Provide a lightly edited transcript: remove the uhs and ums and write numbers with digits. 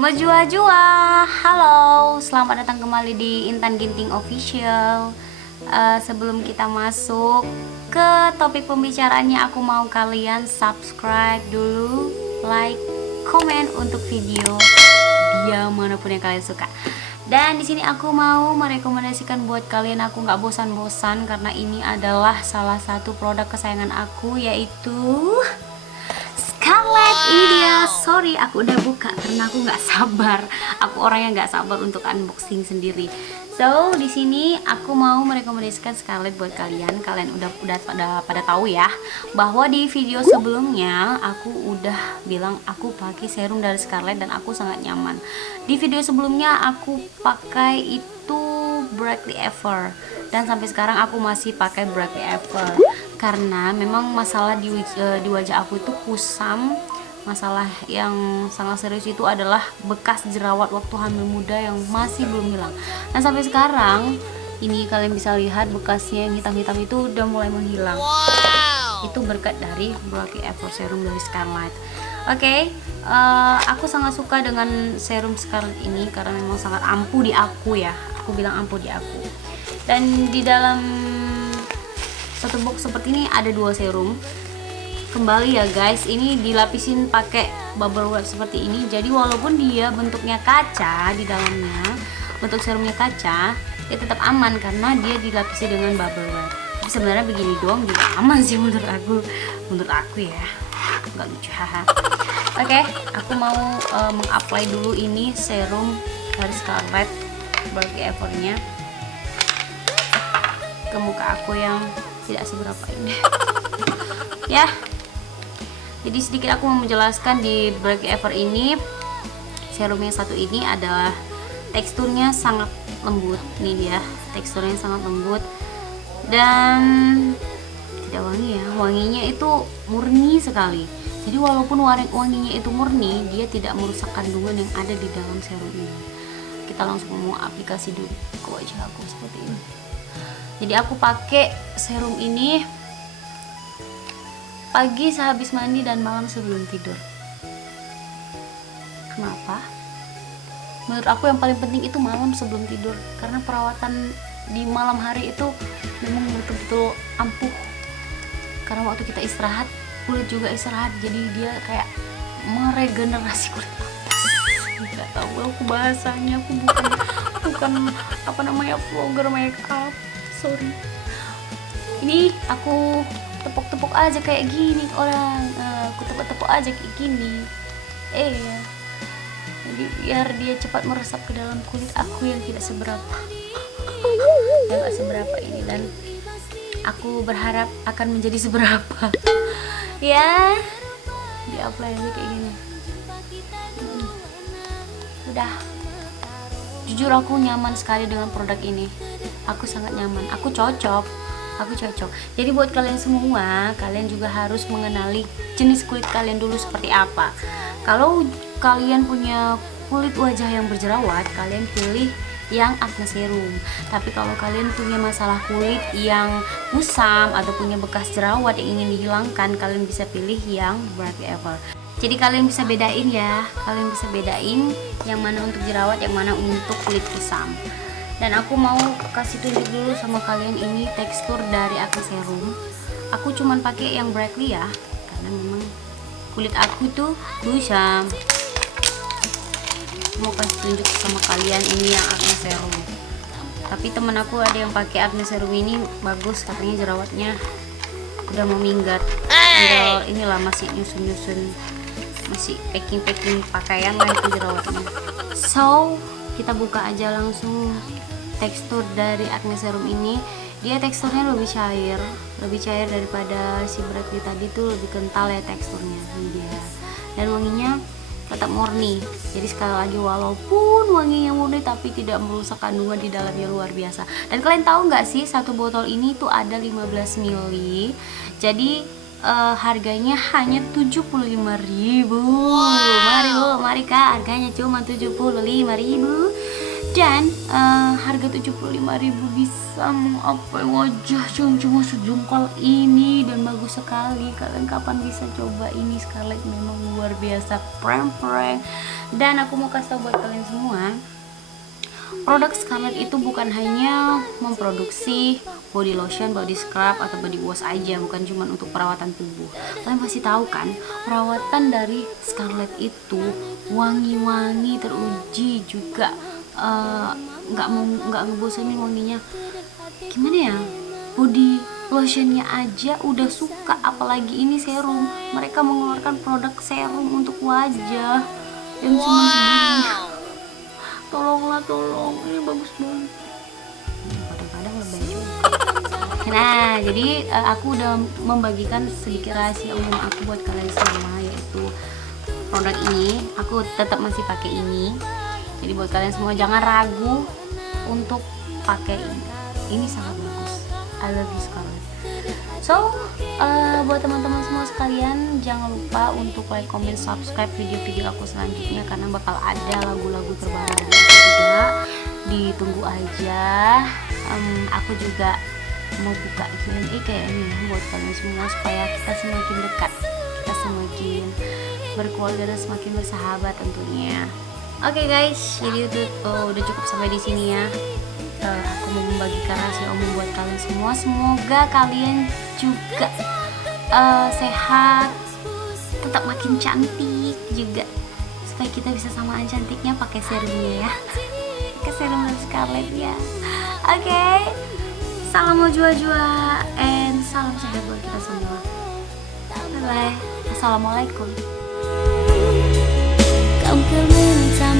Menjua-jua, halo, selamat datang kembali di Intan Ginting Official. Sebelum kita masuk ke topik pembicaraannya, aku mau kalian subscribe dulu, like, komen untuk video dia manapun yang kalian suka. Dan di sini aku mau merekomendasikan buat kalian, aku nggak bosan-bosan karena ini adalah salah satu produk kesayangan aku, yaitu Scarlett. Ini dia. Sorry, aku udah buka karena aku nggak sabar. Aku orang yang nggak sabar untuk unboxing sendiri. So di sini aku mau merekomendasikan Scarlett buat kalian. Kalian udah pada tahu ya bahwa di video sebelumnya aku udah bilang aku pakai serum dari Scarlett dan aku sangat nyaman. Di video sebelumnya aku pakai itu Brightly Ever dan sampai sekarang aku masih pakai Brightly Ever karena memang masalah di wajah aku itu kusam. Masalah yang sangat serius itu adalah bekas jerawat waktu hamil muda yang masih belum hilang. Dan sampai sekarang ini kalian bisa lihat bekasnya yang hitam-hitam itu udah mulai menghilang. Itu berkat dari Brightly Ever serum dari Scarlett. Oke, aku sangat suka dengan serum Scarlett ini karena memang sangat ampuh di aku ya. Aku bilang ampuh di aku. Dan di dalam satu box seperti ini ada 2 serum. Kembali ya guys, ini dilapisin pakai bubble wrap seperti ini. Jadi walaupun dia bentuknya kaca di dalamnya, bentuk serumnya kaca, dia tetap aman karena dia dilapisi dengan bubble wrap. Tapi sebenarnya begini doang juga aman sih menurut aku ya. Nggak lucu, haha. Oke, aku mau mengapply dulu ini serum dari Scarlett Brightly Ever-nya ke muka aku yang tidak seberapa ini. Ya. Jadi sedikit aku mau menjelaskan di Brightly Ever ini, serum yang satu ini adalah teksturnya sangat lembut. Ini dia, teksturnya sangat lembut dan tidak wangi ya. Wanginya itu murni sekali. Jadi walaupun wanginya itu murni, dia tidak merusak kandungan yang ada di dalam serum ini. Kita langsung mau aplikasi dulu ke wajah aku seperti ini. Jadi aku pakai serum ini pagi sehabis mandi dan malam sebelum tidur. Kenapa? Menurut aku yang paling penting itu malam sebelum tidur, karena perawatan di malam hari itu memang betul-betul ampuh. Karena waktu kita istirahat, kulit juga istirahat, jadi dia kayak meregenerasi kulit. Nggak tahu aku bahasanya, aku bukan vlogger makeup, sorry. Ini aku tepuk-tepuk aja kayak gini orang, aku tepuk-tepuk aja kayak gini, ya. Jadi biar dia cepat meresap ke dalam kulit aku yang tidak seberapa, ini, dan aku berharap akan menjadi seberapa. Ya, di apply aja kayak gini. Udah, jujur aku nyaman sekali dengan produk ini. Aku sangat nyaman, aku cocok. Jadi buat kalian semua, kalian juga harus mengenali jenis kulit kalian dulu seperti apa. Kalau kalian punya kulit wajah yang berjerawat, kalian pilih yang acne serum. Tapi kalau kalian punya masalah kulit yang kusam atau punya bekas jerawat yang ingin dihilangkan, kalian bisa pilih yang Brightly Ever. Jadi kalian bisa bedain ya, yang mana untuk jerawat, yang mana untuk kulit kusam. Dan aku mau kasih tunjuk dulu sama kalian ini tekstur dari acne serum. Aku cuman pakai yang Brightly ya, karena memang kulit aku tuh kusam. Mau kasih tunjuk sama kalian ini yang acne serum. Tapi temen aku ada yang pakai acne serum ini bagus, katanya jerawatnya udah mau minggat. Inilah masih nyusun, masih packing pakaian lah itu jerawatnya. So kita buka aja langsung tekstur dari acne serum ini. Dia teksturnya lebih cair daripada si Brightly tadi, tuh lebih kental ya teksturnya. Ini dia. Dan wanginya tetap murni. Jadi sekali lagi, walaupun wanginya murni tapi tidak merusak kandungan di dalamnya, luar biasa. Dan kalian tahu nggak sih, satu botol ini tuh ada 15 ml. Jadi harganya hanya 75.000. Mari kak, harganya cuma 75.000. Dan harga 75.000 bisa mengapai wajah yang cuma sejengkal ini dan bagus sekali. Kalian kapan bisa coba ini? Scarlett memang luar biasa prem. Dan aku mau kasih tau buat kalian semua, produk Scarlett itu bukan hanya memproduksi body lotion, body scrub, atau body wash aja, bukan cuma untuk perawatan tubuh. Kalian pasti tahu kan, perawatan dari Scarlett itu wangi-wangi teruji juga, nggak ngebosenin wanginya. Gimana ya, body lotionnya aja udah suka, apalagi ini serum. Mereka mengeluarkan produk serum untuk wajah yang cuma segini. Tolong, ini bagus banget. Kadang-kadang lebay juga. Nah, jadi aku udah membagikan sedikit rahasia umum aku buat kalian semua, yaitu produk ini aku tetap masih pakai ini. Jadi buat kalian semua jangan ragu untuk pakai ini. Ini sangat bagus. I love you Scarlett. So, buat teman-teman semua sekalian, jangan lupa untuk like, comment, subscribe video-video aku selanjutnya, karena bakal ada lagu-lagu terbaru aku juga. Ditunggu aja. Aku juga mau buka Q&A kayaknya buat kalian semua, supaya kita semakin dekat, kita semakin berkeluarga dan semakin bersahabat tentunya. Oke guys, jadi itu udah cukup sampai di sini ya. Aku mau membagikan rahasia umum buat kalian semua. Semoga kalian juga sehat, tetap makin cantik juga, supaya kita bisa samaan cantiknya pakai serumnya ya, pakai serum dari Scarlett ya. Oke, salam jua-jua and salam sehat buat kita semua. Bye bye. Assalamualaikum. Kau minta